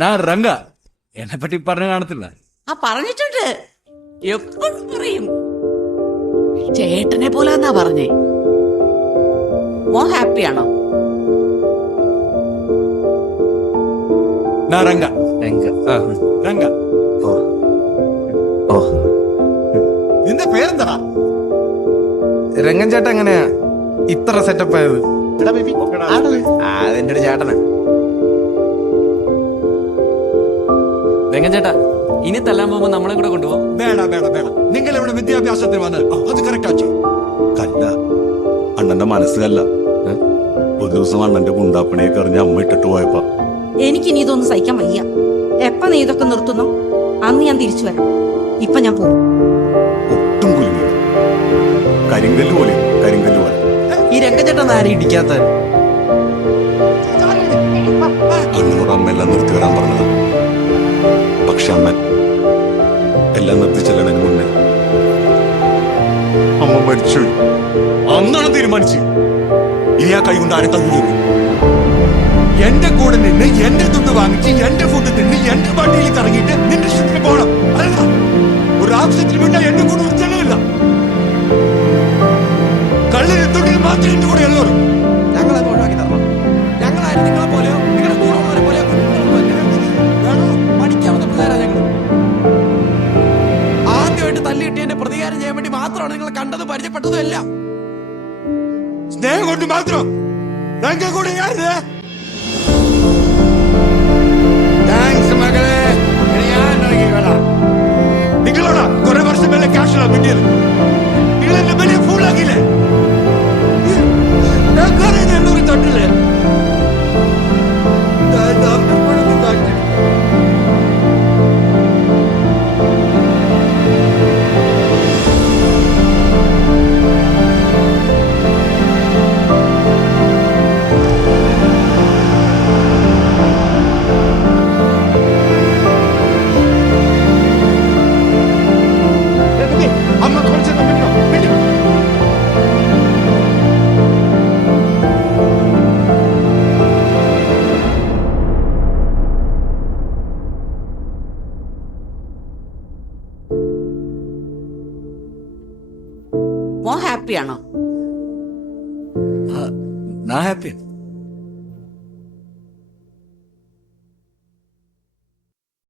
ഞാൻ രംഗ. എന്നെ പറ്റി പറഞ്ഞു കാണത്തില്ല. പറഞ്ഞിട്ടുണ്ട്, എപ്പോഴും പറയും. ചേട്ടനെ പോലെ എന്നാ പറഞ്ഞേ. മോൻ ഹാപ്പിയാണോ? ഞാൻ രംഗ. രംഗ. നിന്റെ പേരെന്താ? രംഗൻ ചേട്ടൻ എങ്ങനെയാ ഇത്ര സെറ്റപ്പ് ആയത്? അതെന്റെ ഒരു ചേട്ടനാ. രംഗൻ ചേട്ടാ, ഇനി തല്ലാൻ പോകുമ്പോ നമ്മളെ കൂടെ കൊണ്ടുപോകും. വേണ്ട വേണ്ട വേണ്ട, നിങ്ങൾ ഇവിടെ വിദ്യാഭ്യാസത്തിന് വന്ന് അത് കറക്റ്റ് ആച്ചു. കല്ല അണ്ണന്റെ മനസ്സിലല്ല. ഒരു ദിവസം അണ്ണന്റെ ഗുണ്ടാപ്പണിയൊക്കെ അറിഞ്ഞ് അമ്മ ഇട്ടിട്ട് പോയപ്പോ എനിക്കിനി ഇതൊന്നും സഹിക്കാൻ വയ്യ. എപ്പ നീ ഇതൊക്കെ നിർത്തുന്നു അന്ന് ഞാൻ തിരിച്ചു വരാം. ഇപ്പൊ ഞാൻ പോകും. ഒട്ടും കുലുങ്ങി. കരിങ്കല്ല് പോലെ കരിങ്കല്ല് പോലെ. ഈ രംഗചേട്ടൻ ആരും ഇടിക്കാത്ത? അണ്ണനോട് അമ്മ എല്ലാം നിർത്തി വരാൻ പറഞ്ഞത്. പക്ഷെ അണ്ണൻ എല്ലാം നിർത്തി ചെല്ലണതിന് മുന്നേ അമ്മ മരിച്ചു. അന്നാണ് തീരുമാനിച്ചു ഇനി ആ കൈ കൊണ്ട് ആരെ തന്നു. എന്റെ കൂടെ നിന്ന് എന്റെ തുണ്ട് വാങ്ങിച്ച് എന്റെ ഫുഡ് തിന്ന് എന്റെ വണ്ടിയിൽ കറങ്ങിയിട്ട് നിന്റെ ഇഷ്ടത്തിന് പോകണം. അല്ല, ഒരു ആവശ്യത്തിന് വേണ്ട എന്റെ കൂടെ ഒരു ചെലവില്ല. കള്ളിന് തുണ്ടിൽ മാത്രം എന്റെ കൂടെ ഉള്ളൂ. ഞങ്ങളെ ഒഴിവാക്കി തരണം. ഞങ്ങളാരും നിങ്ങളെ പോലെയോ നിങ്ങളുടെ കൂടെ ഉള്ളവരെ പോലെയോ പഠിക്കാവുന്ന പിള്ളേരാ ഞങ്ങൾ. ആദ്യമായിട്ട് തല്ലി കിട്ടിയതിന്റെ പ്രതികാരം ചെയ്യാൻ വേണ്ടി മാത്രമാണ് നിങ്ങൾ കണ്ടതും പരിചയപ്പെട്ടതും എല്ലാം. സ്നേഹം കൊണ്ട് മാത്രം ഞങ്ങൾ കൂടെ താങ്ക്സ് മകളെ. ഞാൻ ഇറങ്ങിക്കോളാം. നിങ്ങളോടാ കുറെ വർഷം മേലെ ക്യാഷാ കിട്ടിയത്. നിങ്ങൾ എന്നെ വലിയ ഫൂളാക്കിയില്ലേ? എന്നൊരു തൊട്ടില്ലേ? അമ്മ കുറച്ച് മോൻ ഹാപ്പിയാണോ? ഞാൻ ഹാപ്പിയാണ്.